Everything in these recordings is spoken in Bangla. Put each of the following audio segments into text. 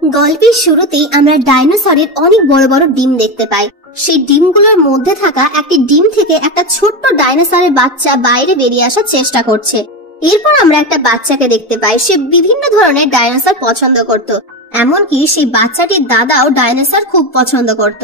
গল্পের শুরুতেই আমরা ডাইনোসরের অনেক বড় বড় ডিম দেখতে পাই। সেই ডিমগুলোর মধ্যে থাকা একটি ডিম থেকে একটা ছোট্ট ডাইনোসরের বাচ্চা বাইরে বেরিয়ে আসার চেষ্টা করছে। এরপর আমরা একটা বাচ্চাকে দেখতে পাই, সে বিভিন্ন ধরনের ডাইনোসর পছন্দ করত। এমনকি সেই বাচ্চাটির দাদাও ডাইনোসর খুব পছন্দ করত।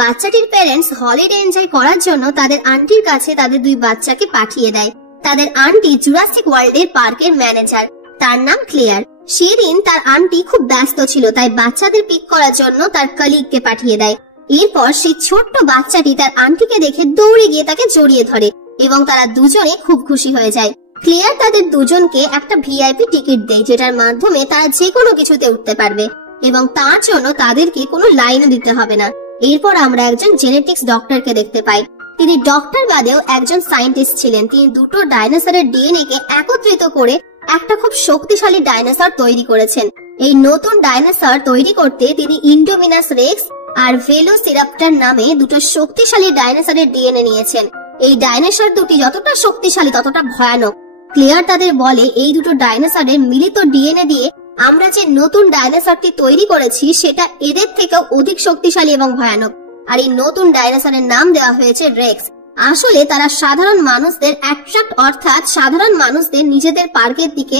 বাচ্চাটির প্যারেন্টস হলিডে এনজয় করার জন্য তাদের আন্টির কাছে তাদের দুই বাচ্চাকে পাঠিয়ে দেয়। তাদের আন্টি জুরাসিক ওয়ার্ল্ডের পার্কের ম্যানেজার, তার নাম ক্লেয়ার। সেদিন তার আন্টি খুব ব্যস্ত ছিল, তাই বাচ্চাদের পিক করার জন্য তার কলিগকে পাঠিয়ে দেয়। এরপর সেই ছোট্ট বাচ্চাটি তার আন্টিকে দেখে দৌড়ে গিয়ে তাকে জড়িয়ে ধরে এবং তারা দুজনে খুব খুশি হয়ে যায়। ক্লেয়ার তাদের দুজনকে একটা ভিআইপি টিকিট দেয়, যেটার মাধ্যমে তারা যে কোনো কিছুতে উঠতে পারবে এবং তার জন্য তাদেরকে কোনো লাইনও দিতে হবে না। এরপর আমরা একজন জেনেটিক্স ডক্টরকে দেখতে পাই। তিনি ডক্টর বাদেও একজন সায়েন্টিস্ট ছিলেন। তিনি দুটো ডাইনোসরের ডিএনএ কে একত্রিত করে একটা খুব শক্তিশালী ডাইনোসর তৈরি করেছেন। এই নতুন ডাইনোসর তৈরি করতে তিনি ইন্ডোমিনাস রেক্স আর ভেলোসিরাপ্টর নামে দুটো শক্তিশালী ডাইনোসরের ডিএনএ নিয়েছেন। এই ডাইনোসর দুটি যতটা শক্তিশালী ততটা ভয়ানক। ক্লেয়ার তাদের বলে, এই দুটো ডাইনোসরের মিলিত ডিএনএ দিয়ে আমরা যে নতুন ডাইনোসরটি তৈরি করেছি সেটা এদের থেকেও অধিক শক্তিশালী এবং ভয়ানক। আর এই নতুন ডাইনোসরের নাম দেওয়া হয়েছে রেক্স। আসলে তারা সাধারণ মানুষদের অ্যাট্রাক্ট অর্থাৎ সাধারণ মানুষদের নিজেদের পার্কের দিকে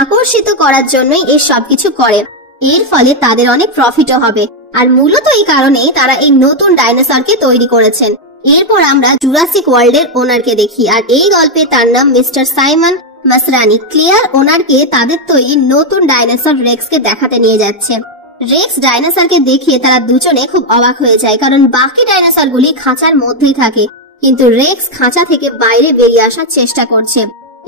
আকর্ষিত করার জন্যই এই সবকিছু করে। এর ফলে তাদের অনেক প্রফিটও হবে। আর মূলত এই কারণেই তারা এই নতুন ডাইনোসরকে তৈরি করেছেন। এরপর আমরা জুরাসিক ওয়ার্ল্ডের ওনারকে দেখি, আর এই গল্পে তার নাম মিস্টার সাইমন মাসরানি। ক্লেয়ার ওনারকে তাদের তৈরি নতুন ডাইনোসর রেক্সকে দেখাতে নিয়ে যাচ্ছে। রেক্স ডাইনোসরকে দেখিয়ে তারা দুজনে খুব অবাক হয়ে যায়, কারণ বাকি ডাইনোসরগুলি খাঁচার মধ্যেই থাকে, কিন্তু রেক্স খাঁচা থেকে বাইরে বেরিয়ে আসার চেষ্টা করছে।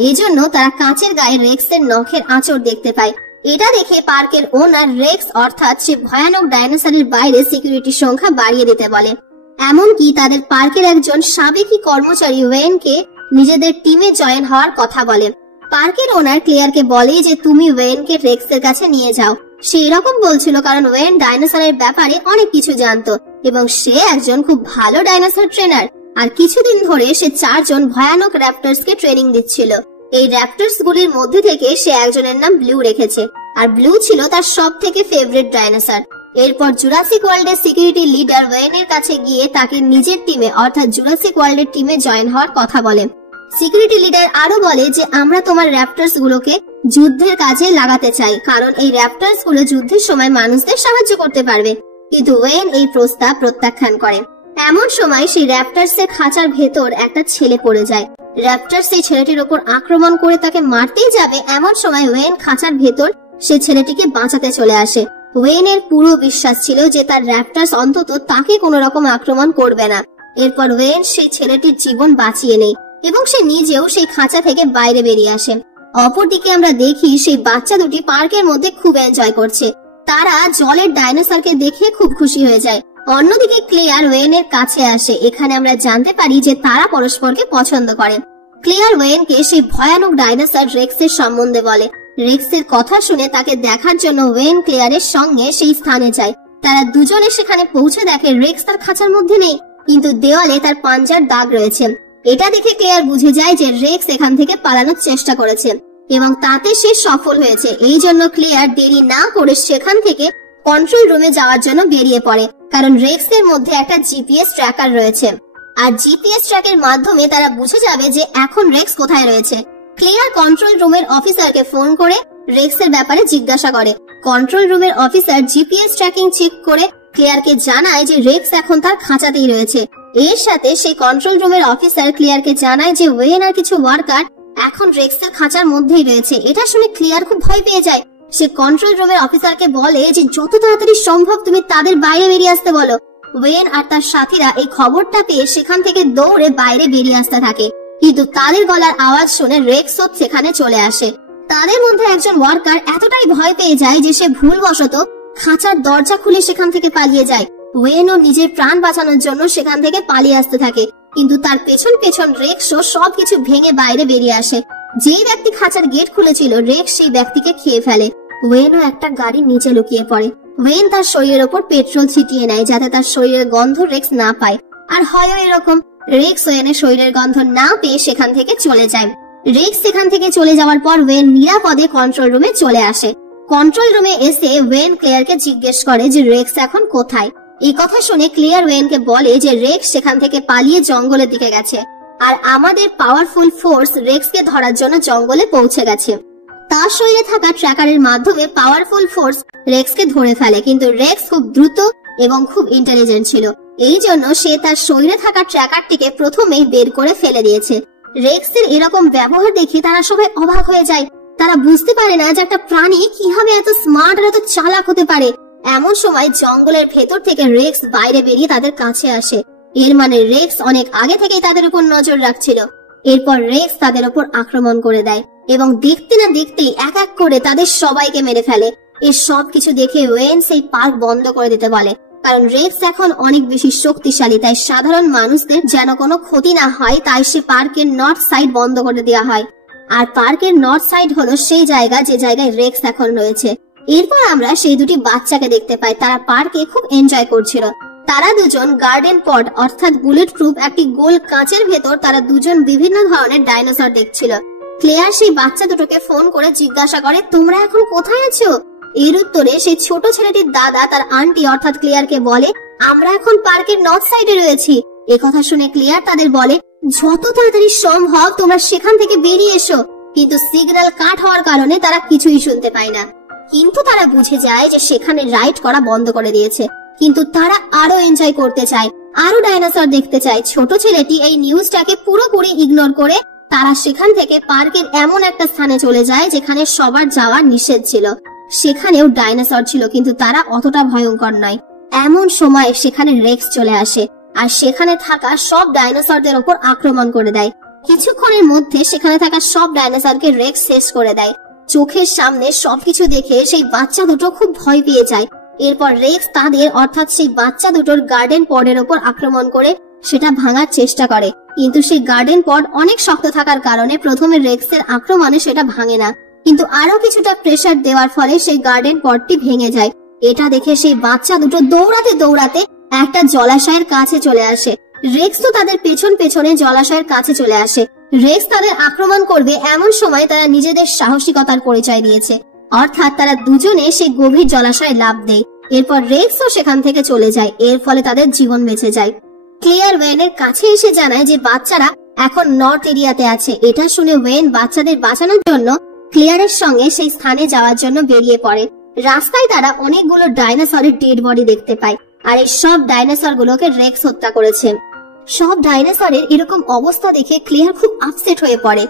এজন্য তারা কাঁচের গায়ে রেক্সের নখের আঁচড় দেখতে পায়। এটা দেখে পার্কের ওনার রেক্স অর্থাৎ সে ভয়ানক ডাইনোসরের বাইরে সিকিউরিটির সংখ্যা বাড়িয়ে দিতে বলে। এমনকি তাদের পার্কের একজন সাবেকি কর্মচারী ওয়েনকে নিজেদের টিমে জয়েন হওয়ার কথা বলে। পার্কের ওনার ক্লেয়ারকে বলে যে তুমি ওয়েনকে রেক্সের কাছে নিয়ে যাও। সে এরকম বলছিল কারণ ওয়েন ডাইনোসরের ব্যাপারে অনেক কিছু জানতো এবং সে একজন খুব ভালো ডাইনোসর ট্রেনার। আর কিছুদিন ধরে সে 4 জন ভয়ানক র্যাপটার্স কে ট্রেনিং দিচ্ছিল। এই র্যাপটার্স গুলির মধ্যে থেকে সে একজনের নাম ব্লু রেখেছে, আর ব্লু ছিল তার সব থেকে ফেভারিট ডাইনোসর। এরপর জুরাসিক ওয়ার্ল্ডের সিকিউরিটি লিডার ওয়েনের কাছে গিয়ে তাকে নিজের টিমে অর্থাৎ জুরাসিক ওয়ার্ল্ডের টিমে জয়েন হওয়ার কথা বলে। সিকিউরিটি লিডার আরো বলে যে আমরা তোমার র্যাপটার্স গুলোকে যুদ্ধের কাজে লাগাতে চাই, কারণ এই র্যাপটার্স গুলো যুদ্ধের সময় মানুষদের সাহায্য করতে পারবে। কিন্তু ওয়েন এই প্রস্তাব প্রত্যাখ্যান করে। এমন সময় সেই র্যাপটার্স এর খাঁচার ভেতর একটা ছেলে পড়ে যায়। র্যাপটার সেই ছেলেটির ওপর আক্রমণ করে তাকে মারতেই যাবে, এমন সময় ওয়েন খাঁচার ভেতর সেই ছেলেটিকে বাঁচাতে চলে আসে। ওয়েনের পুরো বিশ্বাস ছিল যে তার র্যাপটার্স অন্তত তাকে কোনো রকম আক্রমণ করবে না। এরপর ওয়েন সেই ছেলেটির জীবন বাঁচিয়ে নেয় এবং সে নিজেও সেই খাঁচা থেকে বাইরে বেরিয়ে আসে। অপরদিকে আমরা দেখি সেই বাচ্চা দুটি পার্কের মধ্যে খুব এনজয় করছে। তারা জলের ডাইনোসরকে দেখে খুব খুশি হয়ে যায়। অন্যদিকে ক্লেয়ার ওয়েনের কাছে আসে। এখানে আমরা জানতে পারি যে তারা পরস্পরকে পছন্দ করে। ক্লেয়ার ওয়েনকে সেই ভয়ানক ডাইনোসর রেক্সের সম্বন্ধে বলে। রেক্সের কথা শুনে তাকে দেখার জন্য ওয়েন ক্লেয়ারের সঙ্গে সেই স্থানে যায়। তারা দুজনে সেখানে পৌঁছে দেখে রেক্স তার খাঁচার মধ্যে নেই, কিন্তু দেওয়ালে তার পাঞ্জার দাগ রয়েছে। এটা দেখে ক্লেয়ার বুঝে যায় যে রেক্স এখান থেকে পালানোর চেষ্টা করেছে এবং তাতে সে সফল হয়েছে। এই জন্য ক্লেয়ার দেরি না করে সেখান থেকে কন্ট্রোল রুমে যাওয়ার জন্য বেরিয়ে পড়ে, কারণ রেক্স এর মধ্যে একটা জিপিএস ট্র্যাকার রয়েছে আর জিপিএস ট্র্যাকের মাধ্যমে তারা বুঝে যাবে যে এখন রেক্স কোথায় রয়েছে। ক্লেয়ার কন্ট্রোল রুমের অফিসারকে ফোন করে রেক্স এর ব্যাপারে জিজ্ঞাসা করে। কন্ট্রোল রুমের অফিসার জিপিএস ট্র্যাকিং চেক করে ক্লেয়ারকে জানায় যে রেক্স এখন তার খাঁচাতেই রয়েছে। এর সাথে সেই কন্ট্রোল রুমের অফিসার ক্লেয়ারকে জানায় যে ওয়েন আর কিছু ওয়ার্কার এখন রেক্স এর খাঁচার মধ্যেই রয়েছে। এটা শুনে ক্লেয়ার খুব ভয় পেয়ে যায়। সে কন্ট্রোল রুমের অফিসারকে বলে যে যত তাড়াতাড়ি সম্ভব তুমি তাদের বাইরে বেরিয়ে আসতে বলো। ওয়েন আর তার সাথীরা এই খবরটা পেয়ে সেখান থেকে দৌড়ে বাইরে বেরিয়ে আসতে থাকে, কিন্তু তাদের গলার আওয়াজ শুনে রেক্সও সেখানে চলে আসে। তাদের মধ্যে একজন ওয়ার্কার এতটাই ভয় পেয়ে যায় যে সে ভুলবশত খাঁচার দরজা খুলে সেখান থেকে পালিয়ে যায়। ওয়েনও নিজের প্রাণ বাঁচানোর জন্য সেখান থেকে পালিয়ে আসতে থাকে, কিন্তু তার পেছন পেছন রেক্সও সবকিছু ভেঙে বাইরে বেরিয়ে আসে। যেই ব্যক্তি খাঁচার গেট খুলেছিল রেক্স সেই ব্যক্তিকে খেয়ে ফেলে। ওয়েনও একটা গাড়ির নিচে লুকিয়ে পড়ে। ওয়েন তার শরীরের ওপর পেট্রোল ছিটিয়ে নেয় যাতে তার শরীরের গন্ধ রেক্স না পায়, আর হয় এরকম রেক্স ওয়েনের শরীরের গন্ধ না পেয়ে সেখান থেকে চলে যায়। রেক্স সেখান থেকে চলে যাওয়ার পর ওয়েন নিরাপদে কন্ট্রোল রুমে চলে আসে। কন্ট্রোল রুমে এসে ওয়েন ক্লেয়ারকে জিজ্ঞেস করে যে রেক্স এখন কোথায়। এই কথা শুনে ক্লেয়ার ওয়েনকে বলে যে রেক্স সেখান থেকে পালিয়ে জঙ্গলের দিকে গেছে, আর আমাদের পাওয়ারফুল ফোর্স রেক্সকে ধরার জন্য জঙ্গলে পৌঁছে গেছে। তার শরীরে থাকা ট্র্যাকারের মাধ্যমে পাওয়ারফুল ফোর্স রেক্সকে ধরে ফেলে, কিন্তু রেক্স খুব দ্রুত এবং খুব ইন্টেলিজেন্ট ছিল, এই জন্য সে তার শরীরে থাকা ট্র্যাকারটিকে প্রথমেই বের করে ফেলে দিয়েছে। রেক্সের এরকম ব্যবহার দেখে তারা সবাই অবাক হয়ে যায়। তারা বুঝতে পারে না যে একটা প্রাণী কিভাবে এত স্মার্ট আর এত চালাক হতে পারে। এমন সময় জঙ্গলের ভেতর থেকে রেক্স বাইরে বেরিয়ে তাদের কাছে আসে। এর মানে রেক্স অনেক আগে থেকেই তাদের উপর নজর রাখছিল। এরপর রেক্স তাদের উপর আক্রমণ করে দেয় এবং দেখতে না দেখতেই এক এক করে তাদের সবাইকে মেরে ফেলে। এই সব কিছু দেখে ওয়েন সেই পার্ক বন্ধ করে দিতে বলে, কারণ রেক্স এখন অনেক বেশি শক্তিশালী, তাই সাধারণ মানুষদের যেন কোনো ক্ষতি না হয়, তাই সে পার্কের নর্থ সাইড বন্ধ করে দেওয়া হয়। আর পার্কের নর্থ সাইড হলো সেই জায়গা যে জায়গায় রেক্স এখন রয়েছে। এরপর আমরা সেই দুটি বাচ্চাকে দেখতে পাই, তারা পার্কে খুব এনজয় করছিল। তারা দুজন গার্ডেন পড অর্থাৎ বুলেট প্রুফ একটি গোল কাঁচের ভেতর তারা দুজন বিভিন্ন ধরনের ডাইনোসর দেখছিল। ক্লেয়ার সেই বাচ্চা দুটোকে ফোন করে জিজ্ঞাসা করে, তোমরা এখন কোথায় আছো? এর উত্তরে সেই ছোট ছেলেটির দাদা তার আন্টি অর্থাৎ ক্লেয়ারকে বলে, আমরা এখন পার্কের নর্থ সাইডে রয়েছি। একথা শুনে ক্লেয়ার তাদের বলে, যত তাড়াতাড়ি সম্ভব তোমরা সেখান থেকে বেরিয়ে এসো। কিন্তু সিগন্যাল কাট হওয়ার কারণে তারা কিছুই শুনতে পায় না। কিন্তু তারা বুঝে যায় যে সেখানে রাইড করা বন্ধ করে দিয়েছে, কিন্তু তারা আরো এনজয় করতে চায়, আরো ডাইনোসর দেখতে চায়। ছোট ছেলেটি এই নিউজটাকে পুরোপুরি ইগনোর করে তারা সেখান থেকে পার্কের এমন একটা স্থানে চলে যায় যেখানে সবার যাওয়া নিষেধ ছিল। সেখানেও ডাইনোসর ছিল, কিন্তু তারা অতটা ভয়ঙ্কর নয়। এমন সময় সেখানে রেক্স চলে আসে আর সেখানে থাকা সব ডাইনোসরদের উপর আক্রমণ করে দেয়। কিছুক্ষণের মধ্যে সেখানে থাকা সব ডাইনোসরকে রেক্স শেষ করে দেয়। চোখের সামনে সবকিছু দেখে সেই বাচ্চা দুটো খুব ভয় পেয়ে যায়। এরপর রেক্স তাদের অর্থাৎ সেই বাচ্চা দুটোর গার্ডেন পডের উপর আক্রমণ করে সেটা ভাঙার চেষ্টা করে, কিন্তু সেই গার্ডেন পড অনেক শক্ত থাকার কারণে প্রথমে রেক্সের আক্রমণে সেটা ভাঙে না, কিন্তু আরো কিছুটা প্রেসার দেওয়ার ফলে সেই গার্ডেন পডটি ভেঙে যায়। এটা দেখে সেই বাচ্চা দুটো দৌড়াতে দৌড়াতে একটা জলাশয়ের কাছে চলে আসে। রেক্স তো তাদের পেছন পেছনে জলাশয়ের কাছে চলে আসে। রেক্স তাদের আক্রমণ করবে এমন সময় তারা নিজেদের সাহসিকতার পরিচয় দিয়েছে, অর্থাৎ তারা দুজনে সেই গভীর জলাশয়ে লাফ দেয়। এরপর রেক্সও সেখান থেকে চলে যায়, এর ফলে তাদের জীবন বেঁচে যায়। ক্লেয়ার ওয়েনের কাছে এসে জানায় যে বাচ্চারা এখন নর্থ এরিয়াতে আছে। এটা শুনে ওয়েন বাচ্চাদের বাঁচানোর জন্য ক্লেয়ারের সঙ্গে সেই স্থানে যাওয়ার জন্য বেরিয়ে পড়ে। রাস্তায় তারা অনেকগুলো ডাইনোসরের ডেড বডি দেখতে পায়, আর এই সব ডাইনোসর গুলোকে রেক্স হত্যা করেছে। সব ডাইনোসরের এরকম অবস্থা দেখে ক্লেয়ার খুব আপসেট হয়ে পড়ে।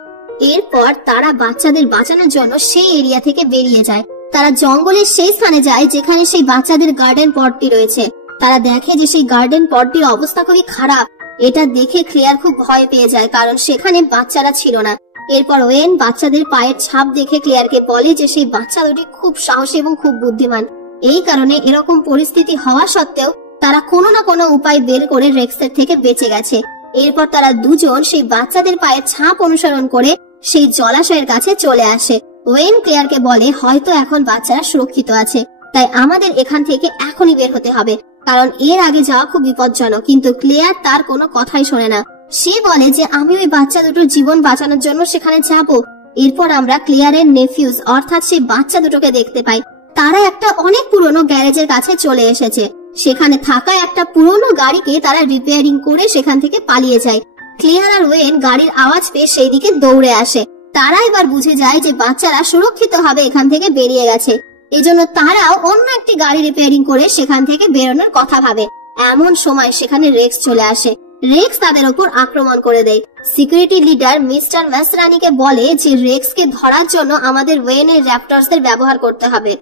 এরপর তারা বাচ্চাদের বাঁচানোর জন্য সেই এরিয়া থেকে বেরিয়ে যায়। তারা জঙ্গলের সেই স্থানে যায় যেখানে সেই বাচ্চাদের গার্ডেন পটটি রয়েছে। তারা দেখে যে সেই গার্ডেন পটটির অবস্থা খুবই খারাপ। এটা দেখে ক্লেয়ার খুব ভয় পেয়ে যায়, কারণ সেখানে বাচ্চারা ছিল না। এরপর ওয়েন বাচ্চাদের পায়ের ছাপ দেখে ক্লেয়ারকে বলে যে সেই বাচ্চা দুটি খুব সাহসী এবং খুব বুদ্ধিমান। এই কারণে এরকম পরিস্থিতি হওয়া সত্ত্বেও তারা কোনো না কোনো উপায় বের করে রেক্সের থেকে বেঁচে গেছে। এরপর তারা দুজন সেই বাচ্চাদের পায়ের ছাপ অনুসরণ করে সেই জলাশয়ের কাছে চলে আসে। ওয়েন ক্লেয়ারকে বলে, হয়তো এখন বাচ্চারা সুরক্ষিত আছে, তাই আমাদের এখান থেকে এখনই বের হতে হবে, কারণ এর আগে যাওয়া খুব বিপজ্জনক। কিন্তু ক্লেয়ার তার কোনো কথাই শোনে না। সে বলে যে আমি ওই বাচ্চা দুটোর জীবন বাঁচানোর জন্য সেখানে যাব। এরপর আমরা ক্লেয়ারের নেফিউজ অর্থাৎ সেই বাচ্চা দুটোকে দেখতে পাই। তারা একটা অনেক পুরনো গ্যারেজের কাছে চলে এসেছে। সেখানে থাকা একটা পুরনো গাড়িকে তারা রিপেয়ারিং করে সেখান থেকে পালিয়ে যায়। ক্লেয়ার আর ওয়েন গাড়ির আওয়াজ পেয়ে সেই দিকে দৌড়ে আসে। তারা এবার বুঝে যায় যে বাচ্চারা সুরক্ষিত ভাবে এখান থেকে বেরিয়ে গেছে। এজন্য তারাও অন্য একটি গাড়ি রিপেয়ারিং করে সেখান থেকে বেরোনোর কথা ভাবে। এমন সময় সেখানে রেক্স চলে আসে। রেক্স তাদের উপর আক্রমণ করে দেয়। সিকিউরিটি লিডার মিস্টার ম্যাসরানিকে বলে যে রেক্সকে ধরার জন্য আমাদের ওয়েনের র্যাপটরসদের ব্যবহার করতে হবে,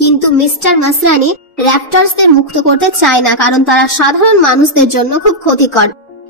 কিন্তু মিস্টার ম্যাসরানি র্যাপটরসদের মুক্ত করতে চায় না, কারণ তারা সাধারণ মানুষদের জন্য খুব ক্ষতিকর।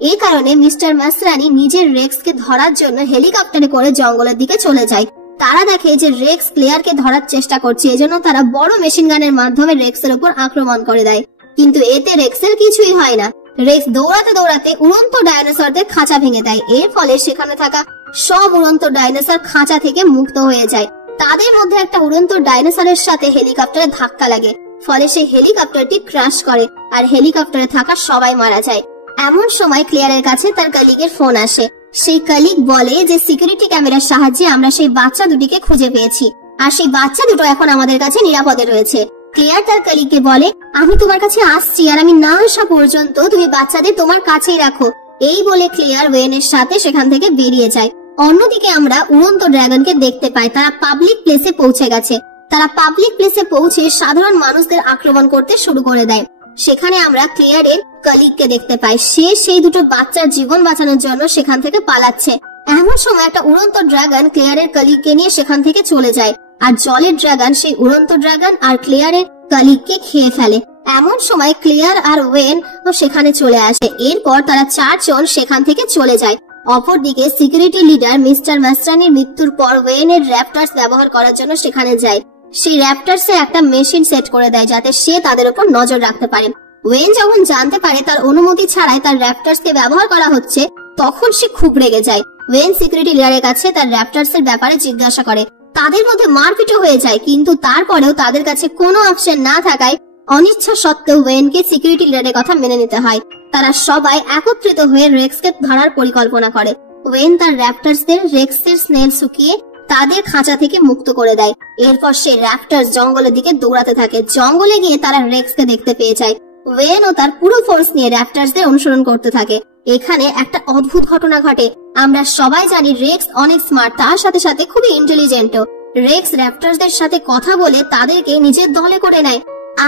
এই কারণে মিস্টার ম্যাসরানি নিজের রেক্সকে ধরার জন্য হেলিকপ্টারে করে জঙ্গলের দিকে চলে যায়। তারা দেখে যে রেক্স ক্লেয়ারকে ধরার চেষ্টা করছে, এজন্য তারা বড় মেশিন গানের মাধ্যমে রেক্সের উপর আক্রমণ করে দেয়। কিন্তু এতে রেক্সের কিছুই হয় না। রেক্স দৌড়াতে দৌড়াতে উড়ন্ত ডাইনোসরদের খাঁচা ভেঙে দেয়। এর ফলে সেখানে থাকা সব উড়ন্ত ডাইনোসর খাঁচা থেকে মুক্ত হয়ে যায়। তাদের মধ্যে একটা উড়ন্ত ডাইনোসরের সাথে হেলিকপ্টারে ধাক্কা লাগে, ফলে সেই হেলিকপ্টারটি ক্র্যাশ করে আর হেলিকপ্টারে থাকা সবাই মারা যায়। এমন সময় ক্লেয়ারের কাছে তার কলিগের ফোন আসে। সেই কলিগ বলে যে সিকিউরিটি ক্যামেরার সাহায্যে আমরা সেই বাচ্চা দুটিকে খুঁজে পেয়েছি আর সেই বাচ্চা দুটো এখন আমাদের কাছে নিরাপদে রয়েছে। ক্লেয়ার তার কলিগকে বলে, আমি তোমার কাছে আসছি, আর আমি না আসা পর্যন্ত তুমি বাচ্চাদের তোমার কাছেই রাখো। এই বলে ক্লেয়ার ওয়েনের সাথে সেখান থেকে বেরিয়ে যায়। অন্যদিকে আমরা উড়ন্ত ড্রাগনকে দেখতে পাই, তারা পাবলিক প্লেসে পৌঁছে গেছে। তারা পাবলিক প্লেসে পৌঁছে সাধারণ মানুষদের আক্রমণ করতে শুরু করে দেয়। সেখানে আমরা ক্লেয়ারের কলিগকে দেখতে পাই, সে সেই দুটো বাচ্চার জীবন বাঁচানোর জন্য সেখান থেকে পালাচ্ছে। এমন সময় একটা উড়ন্ত ড্রাগন ক্লেয়ারের কলিগকে নিয়ে সেখান থেকে চলে যায়, আর জলের ড্রাগন সেই উড়ন্ত ড্রাগন আর ক্লেয়ারের কলিগকে খেয়ে ফেলে। এমন সময় ক্লেয়ার আর ওয়েন সেখানে চলে আসে। এরপর তারা 4 জন সেখান থেকে চলে যায়। অপরদিকে সিকিউরিটি লিডার মিস্টার মাস্টানির মৃত্যুর পর ওয়েনের র্যাপটার্স ব্যবহার করার জন্য সেখানে যায়। সেই র্যাপটার্সে একটা মেশিন সেট করে দেয় যাতে সে তাদের উপর নজর রাখতে পারে। ওয়েন যখন জানতে পারে তার অনুমতি ছাড়াই তার র্যাপটার্সকে ব্যবহার করা হচ্ছে, তখন সে খুব রেগে যায়। ওয়েন সিকিউরিটি লিডারের কাছে তার র্যাপটার্সের ব্যাপারে জিজ্ঞাসা করে। তাদের মধ্যে মারপিটও হয়ে যায়, কিন্তু তারপরেও তাদের কাছে কোনো অপশন না থাকায় অনিচ্ছা সত্ত্বেও ওয়েনকে সিকিউরিটি লিডারের কথা মেনে নিতে হয়। তারা সবাই একত্রিত হয়ে রেক্সকে ধরার পরিকল্পনা করে। ওয়েন তার র্যাপটার্সদের রেক্সের স্নেল শুকিয়ে তাদের খাঁচা থেকে মুক্ত করে দেয়। এরপর সেই র্যাপটার্স জঙ্গলের দিকে দৌড়াতে থাকে। জঙ্গলে গিয়ে তারা রেক্সকে দেখতে পেয়ে যায়। ওয়েন ও তার পুরো ফোর্স নিয়ে র্যাপটার্সদের অনুসরণ করতে থাকে। এখানে একটা অদ্ভুত ঘটনা ঘটে। আমরা সবাই জানি রেক্স অনেক স্মার্ট, তার সাথে সাথে খুবই ইন্টেলিজেন্টও। রেক্স র্যাপটার্সদের সাথে কথা বলে তাদেরকে নিজের দলে করে নেয়।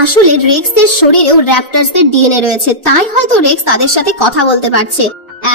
আসলে রেক্সদের শরীরেও র্যাপটার্সদের ডিএনএ রয়েছে, তাই হয়তো রেক্স তাদের সাথে কথা বলতে পারছে।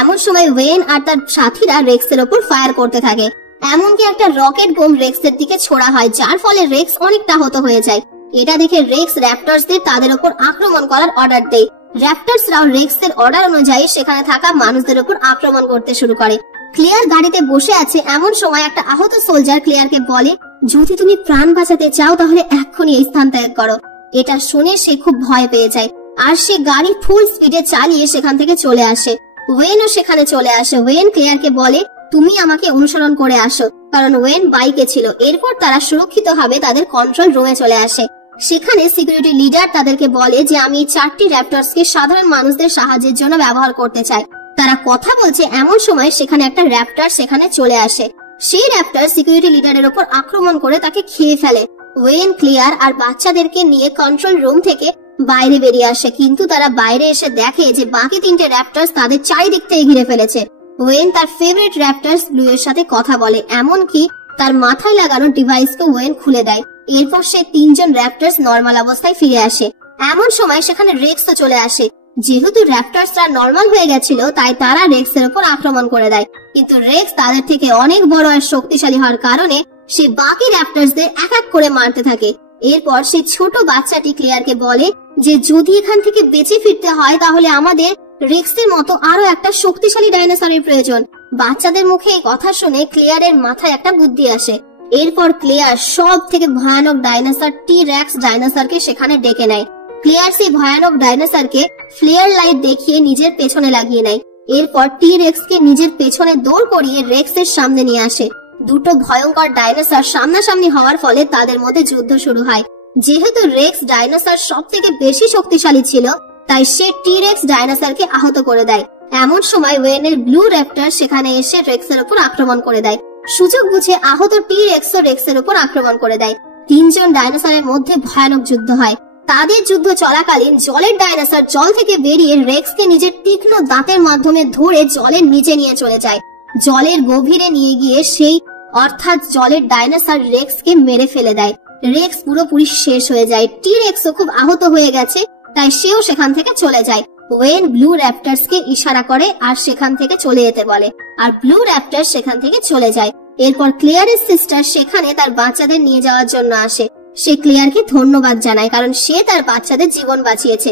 এমন সময় ওয়েন আর তার সাথীরা রেক্সের ওপর ফায়ার করতে থাকে। এমনকি একটা রকেট বোম রেক্সের দিকে ছোড়া হয়, যার ফলে রেক্স অনেকটা আহত হয়ে যায়। এটা দেখে রেক্স র্যাপটার্সদের তাদের উপর আক্রমণ করার অর্ডার দেয়। র্যাপটার্সরাও রেক্সের অর্ডার অনুযায়ী সেখানে থাকা মানুষদের উপর আক্রমণ করতে শুরু করে। ক্লেয়ার গাড়িতে বসে আছে। এমন সময় একটা আহত সোলজার ক্লেয়ারকে বলে, যদি তুমি প্রাণ বাঁচাতে চাও তাহলে এক্ষুনি এই স্থান ত্যাগ করো। এটা শুনে সে খুব ভয় পেয়ে যায়, আর সে গাড়ি ফুল স্পিডে চালিয়ে সেখান থেকে চলে আসে। ওয়েনও সেখানে চলে আসে। ওয়েন ক্লেয়ারকে বলে, তুমি আমাকে অনুসরণ করে আসো, কারণ ওয়েন বাইকে ছিল। এরপর তারা সুরক্ষিতভাবে তাদের কন্ট্রোল রুমে চলে আসে। সেখানে সিকিউরিটি লিডার তাদেরকে বলে যে আমি 4টি র্যাপটার্সকে সাধারণ মানুষদের সাহায্যের জন্য ব্যবহার করতে চাই। তারা কথা বলছে, এমন সময় সেখানে একটা র্যাপটার সেখানে চলে আসে। সেই র্যাপটার সিকিউরিটি লিডারের উপর আক্রমণ করে তাকে খেয়ে ফেলে। ওয়েন, ক্লিয়ার আর বাচ্চাদেরকে নিয়ে কন্ট্রোল রুম থেকে বাইরে বেরিয়ে আসে, কিন্তু তারা বাইরে এসে দেখে যে বাকি 3টে র্যাপটার্স তাদের চারিদিক থেকে ঘিরে ফেলেছে। ওয়েন তার ফেভারিট র্যাপটার্স ব্লু এর সাথে কথা বলে, এমনকি তার মাথায় লাগানো ডিভাইসকে ওয়েন খুলে দেয়। এরপর সে 3 জন র্যাপটার্স নর্মাল অবস্থায় ফিরে আসে। এমন সময় সেখানে রেক্সও চলে আসে। যেহেতু র্যাপটার্সরা নর্মাল হয়ে গেছিল, তাই তারা রেক্সের উপর আক্রমণ করে দেয়। কিন্তু রেক্স তাদের থেকে অনেক বড় আর শক্তিশালী হওয়ার কারণে সে বাকি র্যাপটার্সদের এক এক করে মারতে থাকে। এরপর সেই ছোট বাচ্চাটি ক্লিয়ারকে বলে যে যদি এখান থেকে বেঁচে ফিরতে হয় তাহলে আমাদের রেক্সের মতো আরো একটা শক্তিশালী ডাইনোসরের প্রয়োজন। বাচ্চাদের মুখে এই কথা শুনে ক্লিয়ারের মাথায় একটা বুদ্ধি আসে। এরপর ক্লিয়ার সব থেকে ভয়ানক ডাইনোসর টি-রেক্স ডাইনোসরকে সেখানে ডেকে নেয়। ক্লিয়ার সেই ভয়ানক ডাইনোসরকে ফ্লেয়ার লাইট দেখিয়ে নিজের পেছনে লাগিয়ে নেয়। এরপর টি-রেক্স কে নিজের পেছনে দৌড় করিয়ে রেক্সের সামনে নিয়ে আসে। দুটো ভয়ঙ্কর ডাইনোসর সামনাসামনি হওয়ার ফলে তাদের মধ্যে যুদ্ধ শুরু হয়। যেহেতু রেক্স ডাইনোসর সব থেকে বেশি শক্তিশালী ছিল, তাই সে টি-রেক্স ডাইনোসরকে আহত করে দেয়। এমন সময় ওয়েনের ব্লু র্যাপটার সেখানে এসে রেক্সের উপর আক্রমণ করে দেয়। সুযোগ বুঝে আহত টি-রেক্স ও রেক্সের উপর আক্রমণ করে দেয়। 3 জন ডাইনোসরের মধ্যে ভয়ানক যুদ্ধ হয়। তাদের যুদ্ধ চলাকালীন জলের ডাইনোসর জল থেকে বেরিয়ে রেক্সকে নিজের তীক্ষ্ণ দাঁতের মাধ্যমে ধরে জলের নিচে নিয়ে চলে যায়। জলের গভীরে নিয়ে গিয়ে সেই অর্থাৎ জলের ডাইনোসর রেক্সকে মেরে ফেলে দেয়। রেক্স পুরোপুরি শেষ হয়ে যায়। টি-রেক্সও খুব আহত হয়ে গেছে, তাই সেও সেখান থেকে চলে যায়। ওয়েন ব্লু র্যাপটার্সকে ইশারা করে আর সেখান থেকে চলে যেতে বলে, আর ব্লু র্যাপটার সেখান থেকে চলে যায়। এরপর ক্লিয়ারের সিস্টার সেখানে তার বাচ্চাদের নিয়ে যাওয়ার জন্য আসে। সে ক্লিয়ারকে ধন্যবাদ জানায়, কারণ সে তার বাচ্চাদের জীবন বাঁচিয়েছে।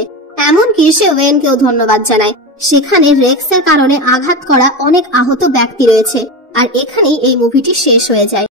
এমনকি সে ওয়েনকেও ধন্যবাদ জানায়। সেখানে রেক্সের কারণে আঘাত করা অনেক আহত ব্যক্তি রয়েছে। আর এখানেই এই মুভিটি শেষ হয়ে যায়।